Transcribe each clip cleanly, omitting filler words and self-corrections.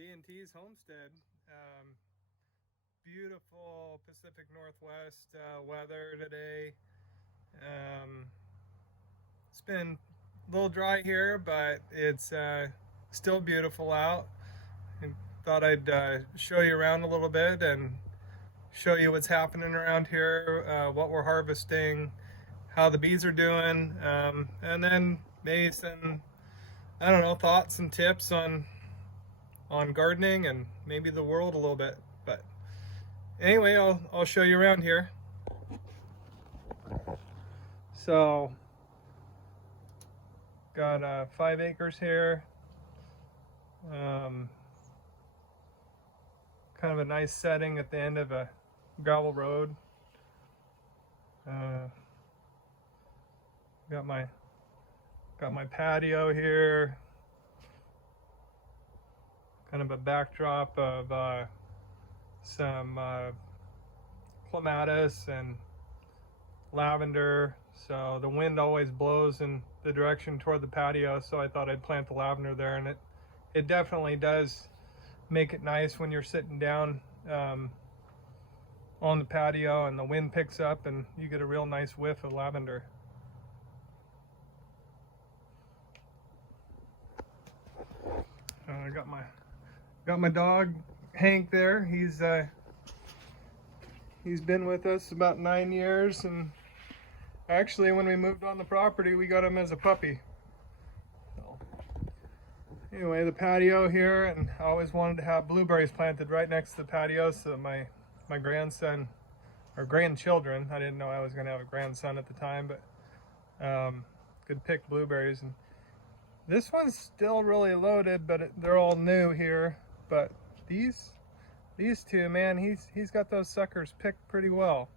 D&T's Homestead. Beautiful Pacific Northwest weather today. It's been a little dry here, but it's still beautiful out. And thought I'd show you around a little bit and show you what's happening around here, what we're harvesting, how the bees are doing, and then maybe some, I don't know, thoughts and tips on gardening and maybe the world a little bit. But anyway, I'll show you around here. So got 5 acres here. Kind of a nice setting at the end of a gravel road. Got my patio here. Kind of a backdrop of some clematis and lavender. So the wind always blows in the direction toward the patio, so I thought I'd plant the lavender there, and it definitely does make it nice when you're sitting down on the patio and the wind picks up and you get a real nice whiff of lavender. I got my dog Hank there. He's been with us about 9 years, and actually when we moved on the property we got him as a puppy. So, anyway, the patio here, and I always wanted to have blueberries planted right next to the patio so my grandson, or grandchildren, I didn't know I was going to have a grandson at the time, but could pick blueberries. And this one's still really loaded, but they're all new here. But these two, man, he's got those suckers picked pretty well.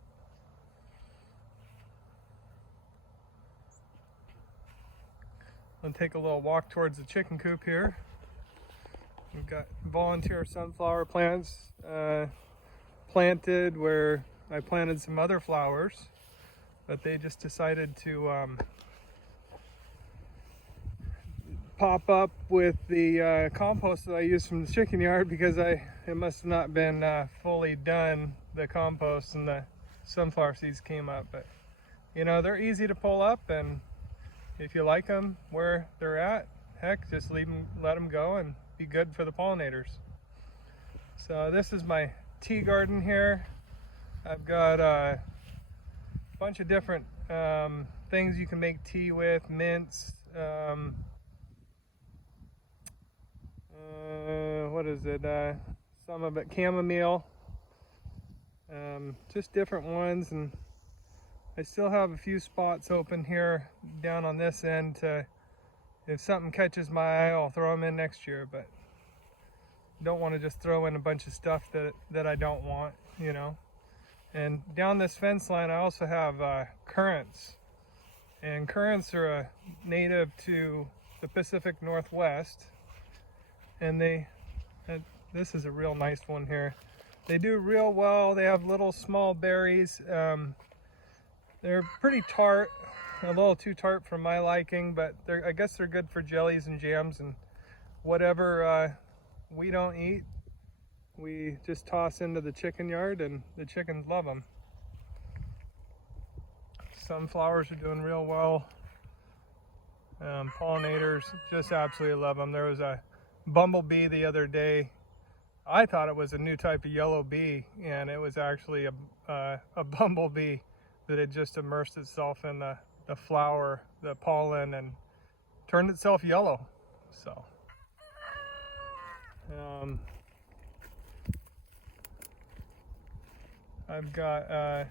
I'll take a little walk towards the chicken coop here. We've got volunteer sunflower plants planted where I planted some other flowers, but they just decided to pop up with the compost that I used from the chicken yard, because it must have not been fully done, the compost, and the sunflower seeds came up. But you know, they're easy to pull up, and if you like them where they're at, heck, just let them go and be good for the pollinators. So this is my tea garden here. I've got a bunch of different things you can make tea with: mints, what is it, some of it chamomile, just different ones. And I still have a few spots open here down on this end to, if something catches my eye, I'll throw them in next year, but don't want to just throw in a bunch of stuff that I don't want, you know. And down this fence line I also have currants, and currants are a native to the Pacific Northwest, and this is a real nice one here. They do real well. They have little small berries. They're pretty tart, a little too tart for my liking, but I guess they're good for jellies and jams and whatever we don't eat. We just toss into the chicken yard, and the chickens love them. Sunflowers are doing real well. Pollinators just absolutely love them. There was a bumblebee the other day. I thought it was a new type of yellow bee, and it was actually a bumblebee that had just immersed itself in the flower, the pollen, and turned itself yellow. So I've got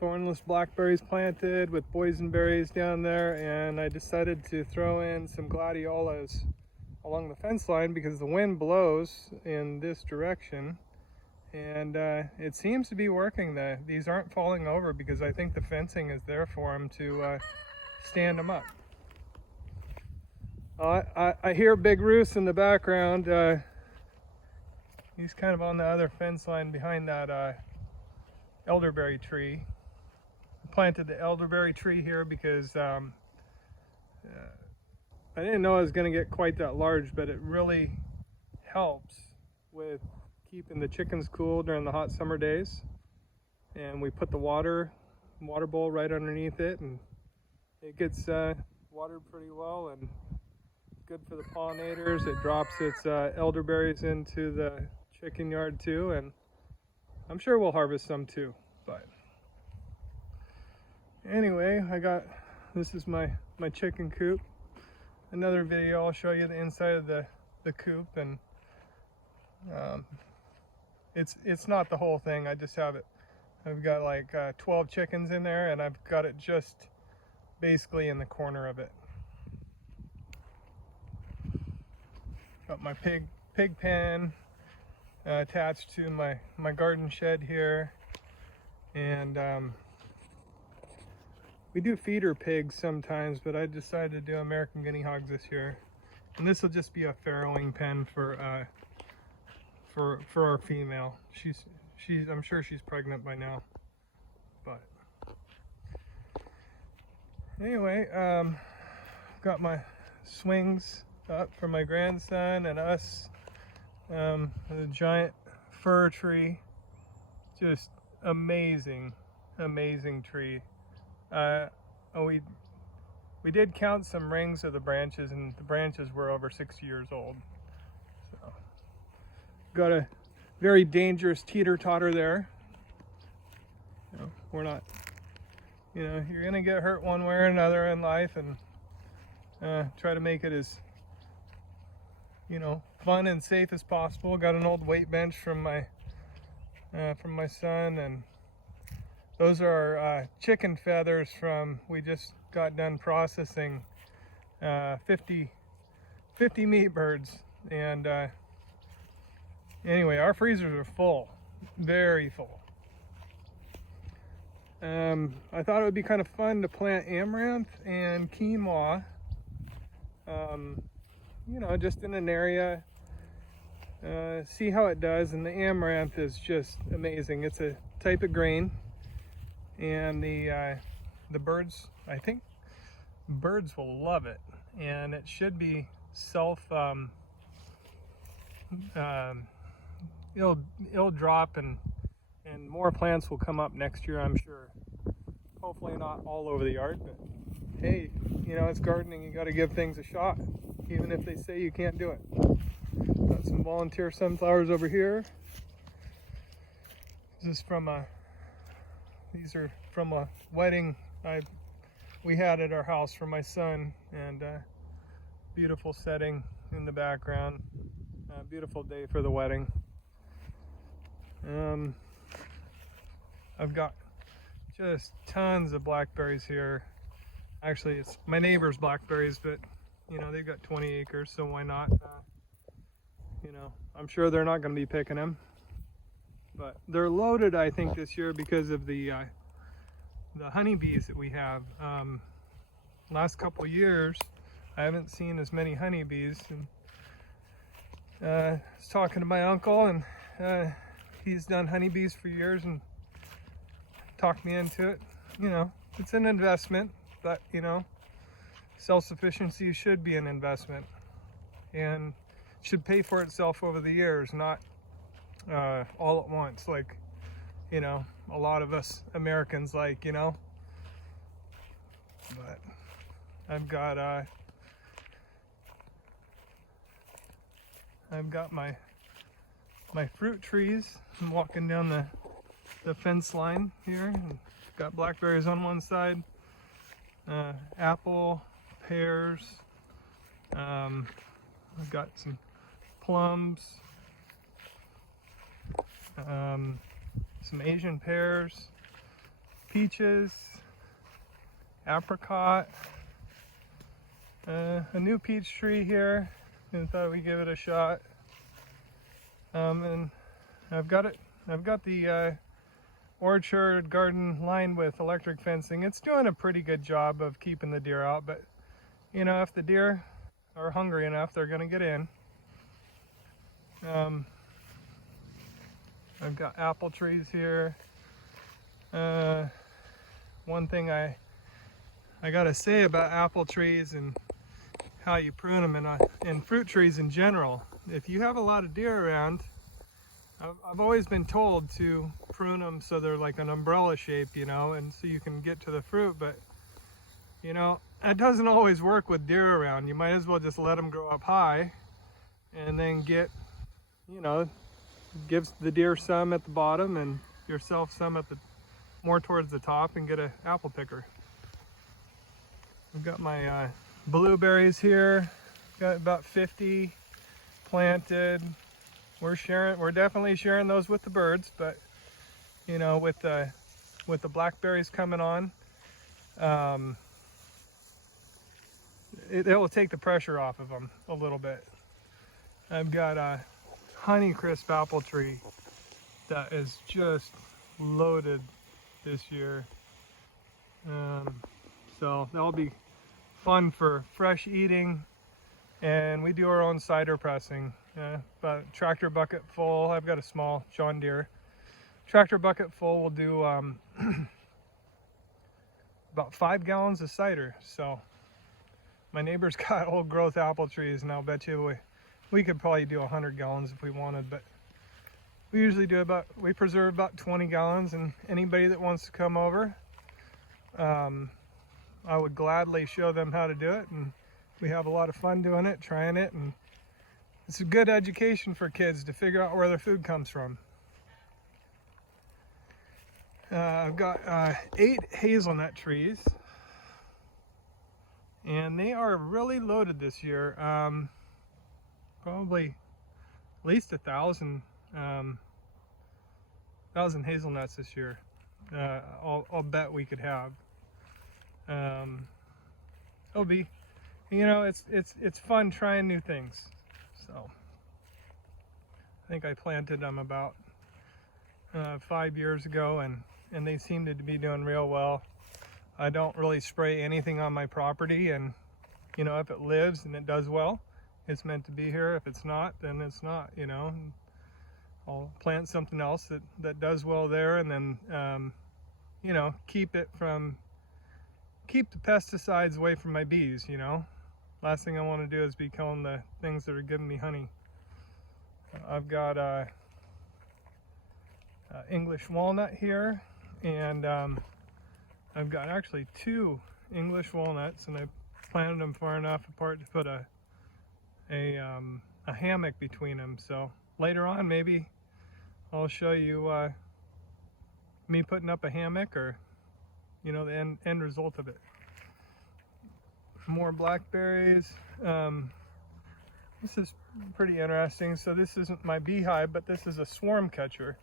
thornless blackberries planted with boysenberries down there, and I decided to throw in some gladiolas along the fence line because the wind blows in this direction, and it seems to be working. These aren't falling over because I think the fencing is there for them to stand them up. I hear Big Roos in the background. He's kind of on the other fence line behind that elderberry tree. I planted the elderberry tree here because I didn't know it was going to get quite that large, but it really helps with keeping the chickens cool during the hot summer days. And we put the water bowl right underneath it, and it gets watered pretty well and good for the pollinators. It drops its elderberries into the chicken yard too, and I'm sure we'll harvest some too. But anyway, this is my chicken coop. Another video, I'll show you the inside of the coop, and it's not the whole thing. I just have it. I've got like 12 chickens in there, and I've got it just basically in the corner of it. Got my pig pen attached to my garden shed here, and we do feeder pigs sometimes, but I decided to do American guinea hogs this year, and this will just be a farrowing pen for our female. I'm sure she's pregnant by now. But anyway, got my swings up for my grandson and us. The giant fir tree, just amazing tree. We did count some rings of the branches, and the branches were over 60 years old. So got a very dangerous teeter-totter there. We're not, you're gonna get hurt one way or another in life, and try to make it as fun and safe as possible. Got an old weight bench from my son, and those are our chicken feathers we just got done processing 50 meat birds. And anyway, our freezers are full, very full. I thought it would be kind of fun to plant amaranth and quinoa, just in an area, see how it does. And the amaranth is just amazing. It's a type of grain, and the birds, I think birds will love it, and it should be it'll drop, and more plants will come up next year, I'm sure. Hopefully not all over the yard, but hey, it's gardening. You got to give things a shot, even if they say you can't do it. Got some volunteer sunflowers over here. These are from a wedding we had at our house for my son, and beautiful setting in the background. Beautiful day for the wedding. I've got just tons of blackberries here. Actually, it's my neighbor's blackberries, but they've got 20 acres, so why not? I'm sure they're not going to be picking them, but they're loaded, I think, this year because of the honeybees that we have. Last couple years, I haven't seen as many honeybees, and I was talking to my uncle, and he's done honeybees for years and talked me into it. It's an investment, but self-sufficiency should be an investment, and should pay for itself over the years, not all at once, like a lot of us Americans like. But I've got my fruit trees. I'm walking down the fence line here, and got blackberries on one side, apple, pears, I've got some plums, some Asian pears, peaches, apricot, a new peach tree here, and thought we'd give it a shot. And I've got the orchard garden lined with electric fencing. It's doing a pretty good job of keeping the deer out, but if the deer are hungry enough, they're gonna get in. I've got apple trees here. One thing I gotta say about apple trees and how you prune them, and fruit trees in general, if you have a lot of deer around, I've always been told to prune them so they're like an umbrella shape, you know, and so you can get to the fruit. But you know, that doesn't always work with deer around. You might as well just let them grow up high and then get, you know, gives the deer some at the bottom and yourself some at the more towards the top, and get an apple picker. I've got my blueberries here. Got about 50 planted. We're definitely sharing those with the birds, but you know, with the blackberries coming on, it will take the pressure off of them a little bit. I've got a Honeycrisp apple tree that is just loaded this year. So that'll be fun for fresh eating, and we do our own cider pressing. About a tractor bucket full. I've got a small John Deere tractor bucket full. We'll do about 5 gallons of cider. So my neighbor's got old growth apple trees, and I'll bet you we could probably do 100 gallons if we wanted, but we usually do we preserve about 20 gallons, and anybody that wants to come over, I would gladly show them how to do it, and we have a lot of fun doing it, trying it, and it's a good education for kids to figure out where their food comes from. I've got 8 hazelnut trees, and they are really loaded this year. Probably at least 1,000 hazelnuts this year. I'll bet we could have. It'll be, you know, it's fun trying new things. So I think I planted them about 5 years ago, and they seem to be doing real well. I don't really spray anything on my property, and you know, if it lives and it does well, it's meant to be here. If it's not, then it's not, you know. I'll plant something else that does well there, and then you know, keep the pesticides away from my bees, you know. Last thing I want to do is be killing the things that are giving me honey. I've got English walnut here, and I've got actually 2 English walnuts, and I planted them far enough apart to put a hammock between them. So later on, maybe I'll show you me putting up a hammock, or you know, the end result of it. More blackberries. This is pretty interesting. So this isn't my beehive, but this is a swarm catcher.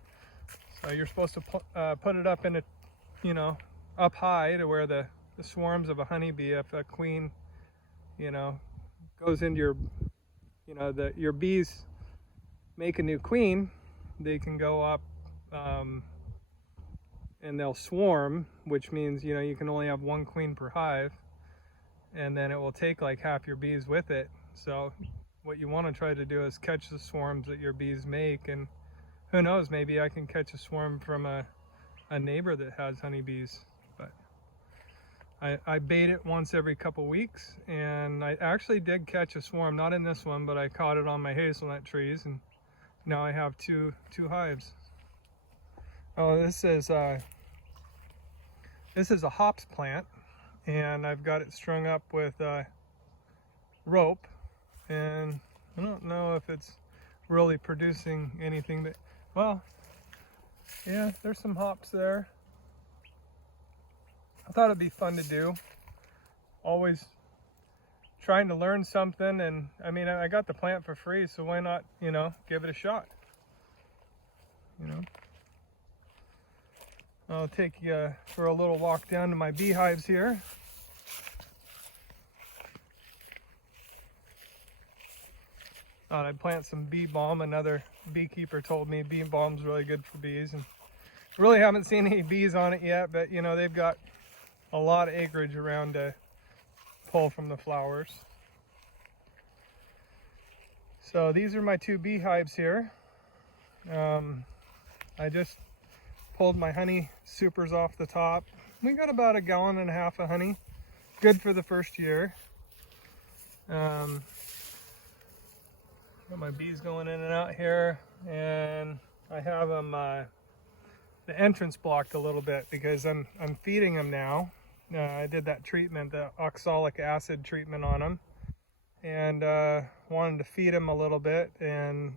So you're supposed to put it up in a, you know, up high to where the swarms of a honeybee, if a queen, you know, goes into your, you know, your bees make a new queen, they can go up and they'll swarm, which means, you know, you can only have 1 queen per hive, and then it will take like half your bees with it. So what you want to try to do is catch the swarms that your bees make, and who knows, maybe I can catch a swarm from a neighbor that has honeybees. But I bait it once every couple weeks, and I actually did catch a swarm, not in this one, but I caught it on my hazelnut trees, and now I have two hives. Oh, this is a hops plant, and I've got it strung up with rope, and I don't know if it's really producing anything, but well, yeah, there's some hops there. I thought it'd be fun to do. Always trying to learn something, and I mean, I got the plant for free, so why not, you know, give it a shot, you know. I'll take you for a little walk down to my beehives here. Thought I'd plant some bee balm. Another beekeeper told me bee balm's really good for bees, and really haven't seen any bees on it yet, but you know, they've got a lot of acreage around to pull from the flowers. So these are my 2 beehives here. I just pulled my honey supers off the top. We got about 1.5 gallons of honey. Good for the first year. Got my bees going in and out here, and I have them the entrance blocked a little bit because I'm feeding them now. I did that treatment, the oxalic acid treatment on them, and wanted to feed them a little bit. And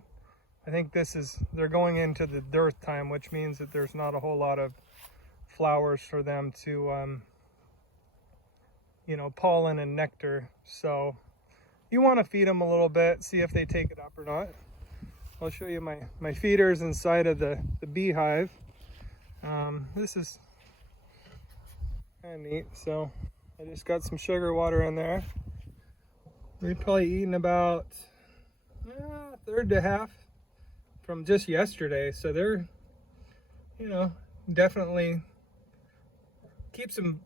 I think they're going into the dearth time, which means that there's not a whole lot of flowers for them to you know, pollen and nectar. So you want to feed them a little bit, see if they take it up or not. I'll show you my feeders inside of the beehive. This is kind of neat. So I just got some sugar water in there. We've probably eaten about a third to half from just yesterday. So they're, you know, definitely keeps them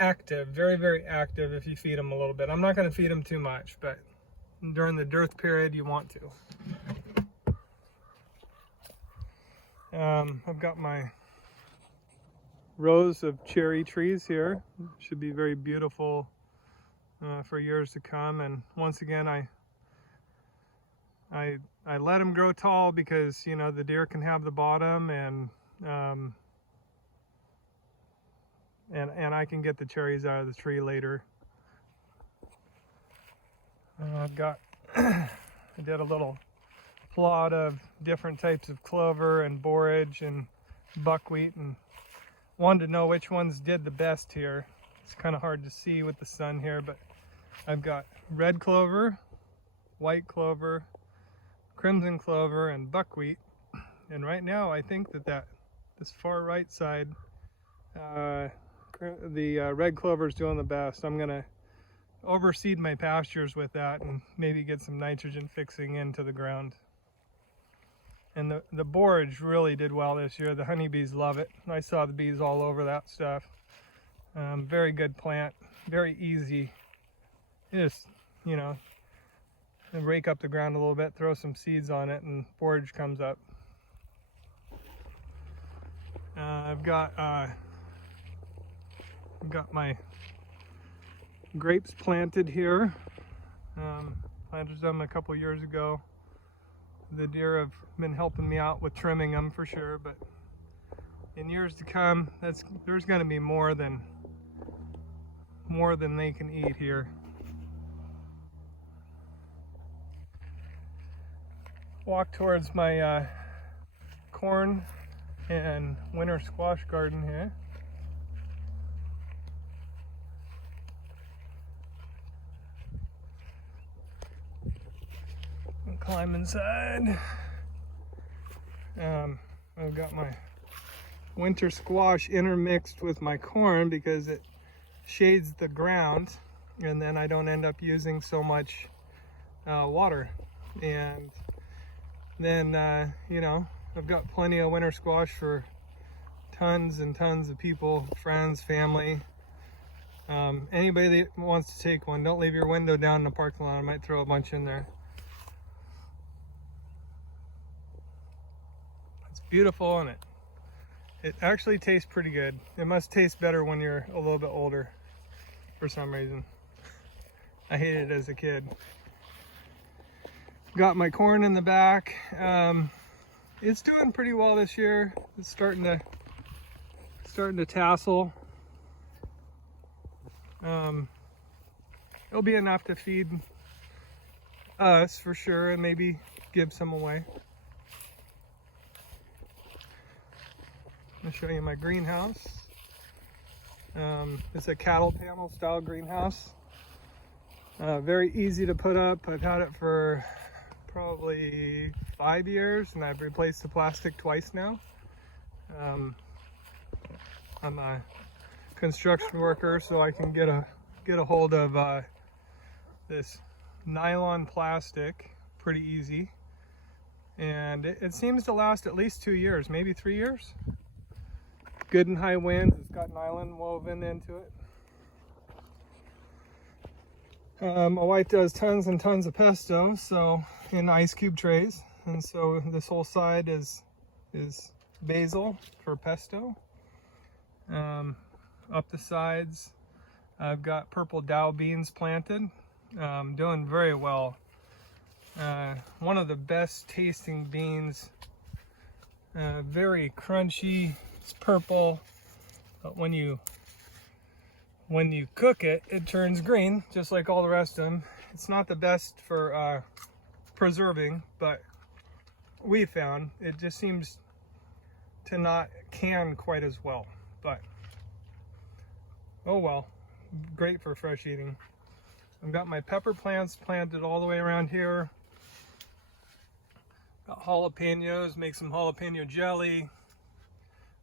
active, very, very active if you feed them a little bit. I'm not going to feed them too much, but during the dearth period you want to. I've got my rows of cherry trees here. Should be very beautiful for years to come. And once again, I let them grow tall because, you know, the deer can have the bottom, and I can get the cherries out of the tree later. I've got I did a little plot of different types of clover and borage and buckwheat, and wanted to know which ones did the best here. It's kind of hard to see with the sun here, but I've got red clover, white clover, crimson clover, and buckwheat. And right now I think that this far right side, the red clover is doing the best. I'm gonna overseed my pastures with that and maybe get some nitrogen fixing into the ground. And the borage really did well this year. The honeybees love it. I saw the bees all over that stuff. Very good plant, very easy. Just, you know, rake up the ground a little bit, throw some seeds on it, and borage comes up. I've got my grapes planted here. Planted them a couple years ago. The deer have been helping me out with trimming them for sure, but in years to come, there's going to be more than they can eat here. Walk towards my corn and winter squash garden here. Climb inside. I've got my winter squash intermixed with my corn because it shades the ground, and then I don't end up using so much water. And then you know, I've got plenty of winter squash for tons and tons of people, friends, family. Anybody that wants to take one, don't leave your window down in the parking lot. I might throw a bunch in there. Beautiful, and it actually tastes pretty good. It must taste better when you're a little bit older for some reason. I hated it as a kid. Got my corn in the back. It's doing pretty well this year. It's starting to tassel. It'll be enough to feed us for sure, and maybe give some away. I'll show you my greenhouse. It's a cattle panel style greenhouse. Very easy to put up. I've had it for probably 5 years, and I've replaced the plastic twice now. I'm a construction worker, so I can get a hold of this nylon plastic pretty easy, and it seems to last at least 2 years, maybe 3 years. Good and high winds. It's got nylon woven into it. My wife does tons and tons of pesto, so in ice cube trays, and so this whole side is basil for pesto. Up the sides, I've got purple Dow beans planted. doing very well. One of the best tasting beans. Very crunchy. It's purple, but when you cook it, it turns green, just like all the rest of them. It's not the best for preserving, but we found it just seems to not can quite as well. But oh well, great for fresh eating. I've got my pepper plants planted all the way around here. Got jalapenos, make some jalapeno jelly.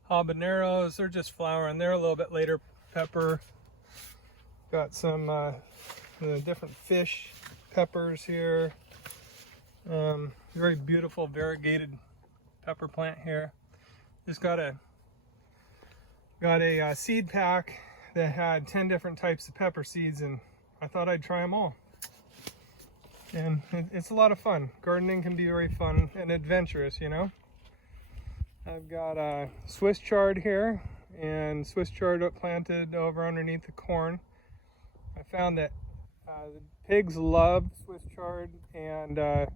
Habaneros, they're just flowering. They're a little bit later pepper. Got some the different fish peppers here. Very beautiful variegated pepper plant here. Just got a seed pack that had 10 different types of pepper seeds, and I thought I'd try them all. And it's a lot of fun. Gardening can be very fun and adventurous, you know. I've got Swiss chard here, and Swiss chard planted over underneath the corn. I found that the pigs love Swiss chard, and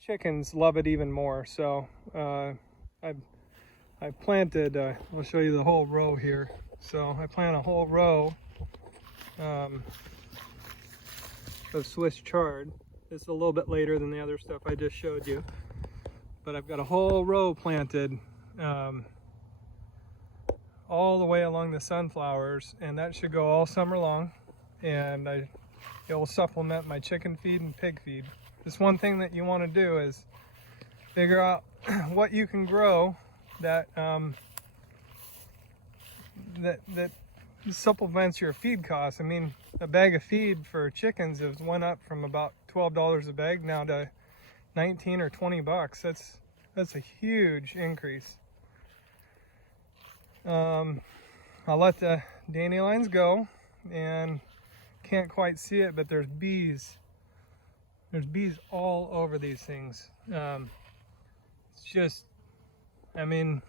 chickens love it even more. So I planted, I'll show you the whole row here. So I planted a whole row of Swiss chard. This is a little bit later than the other stuff I just showed you. But I've got a whole row planted all the way along the sunflowers, and that should go all summer long, and it will supplement my chicken feed and pig feed. This one thing that you want to do is figure out what you can grow that that supplements your feed costs. I mean, a bag of feed for chickens has went up from about $12 a bag now to 19 or 20 bucks. That's a huge increase. I'll let the dandelions go, and can't quite see it, but there's bees. There's bees all over these things. It's just, I mean,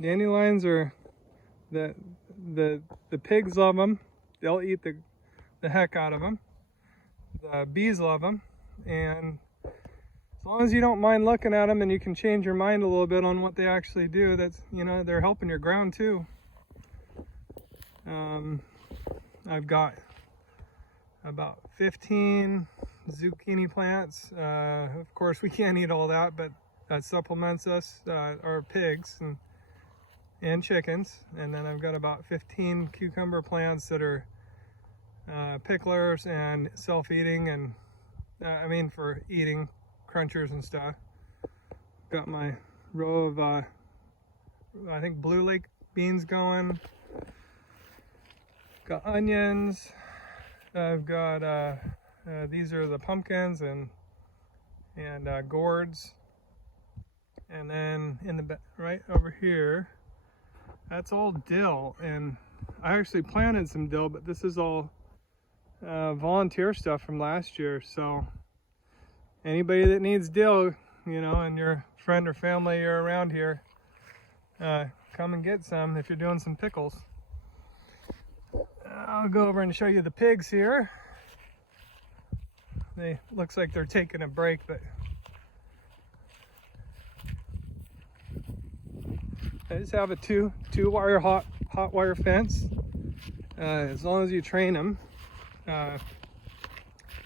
dandelions are the pigs love them. They'll eat the heck out of them. The bees love them, and as long as you don't mind looking at them and you can change your mind a little bit on what they actually do, that's, you know, they're helping your ground too. I've got about 15 zucchini plants. Of course, we can't eat all that, but that supplements us, our pigs and chickens. And then I've got about 15 cucumber plants that are picklers and self-eating, and I mean for eating, crunchers and stuff. Got my row of I think Blue Lake beans going. Got onions. I've got these are the pumpkins and gourds. And then in the right over here, that's all dill. And I actually planted some dill, but this is all volunteer stuff from last year. So anybody that needs dill, you know, and your friend or family are around here, come and get some if you're doing some pickles. I'll go over and show you the pigs here. They looks like they're taking a break, but I just have a two wire hot wire fence. As long as you train them, it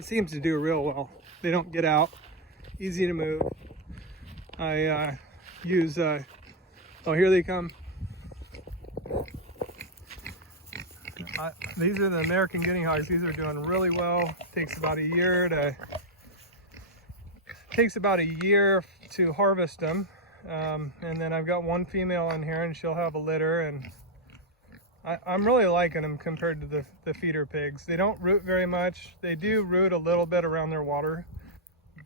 seems to do real well. They don't get out, easy to move. I use oh, here they come. These are the American guinea hogs. These are doing really well. Takes about a year to harvest them. And then I've got one female in here, and she'll have a litter, and I'm really liking them compared to the feeder pigs. They don't root very much. They do root a little bit around their water,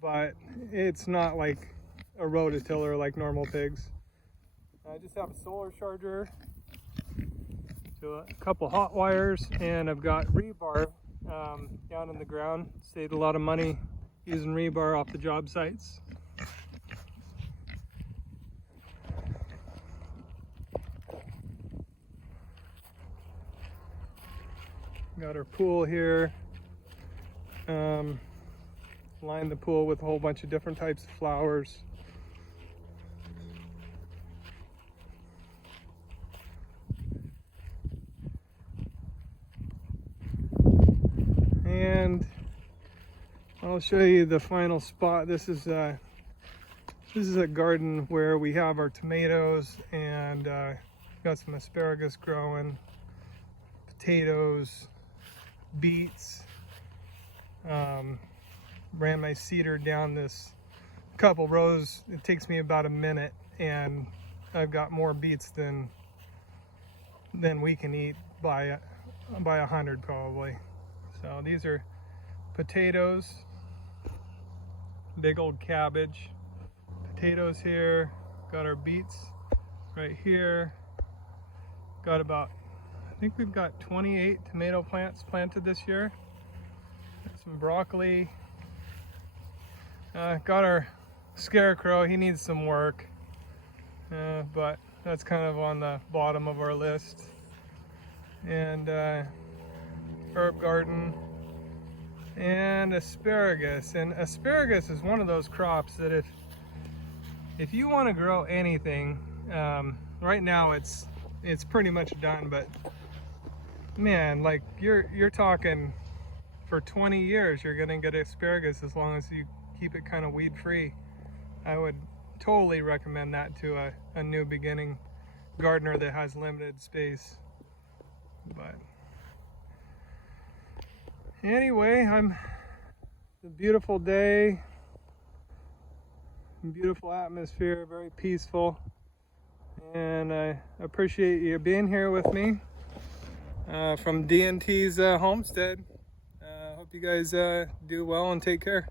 but it's not like a rototiller like normal pigs. I just have a solar charger, so a couple hot wires, and I've got rebar down in the ground. Saved a lot of money using rebar off the job sites. Got our pool here. Line the pool with a whole bunch of different types of flowers. And I'll show you the final spot. This is a garden where we have our tomatoes and got some asparagus growing, potatoes, beets. Ran my seeder down this couple rows. It takes me about a minute, and I've got more beets than we can eat by 100 probably. So these are potatoes, big old cabbage, potatoes here, got our beets right here, got about, I think we've got 28 tomato plants planted this year, some broccoli, got our scarecrow, he needs some work, but that's kind of on the bottom of our list, and herb garden, and asparagus. And asparagus is one of those crops that if you want to grow anything, right now it's pretty much done, but man, like you're talking for 20 years you're gonna get asparagus as long as you keep it kind of weed free. I would totally recommend that to a new beginning gardener that has limited space. But anyway, it's a beautiful day, beautiful atmosphere, very peaceful, and I appreciate you being here with me from D&T's Homestead. Hope you guys do well and take care.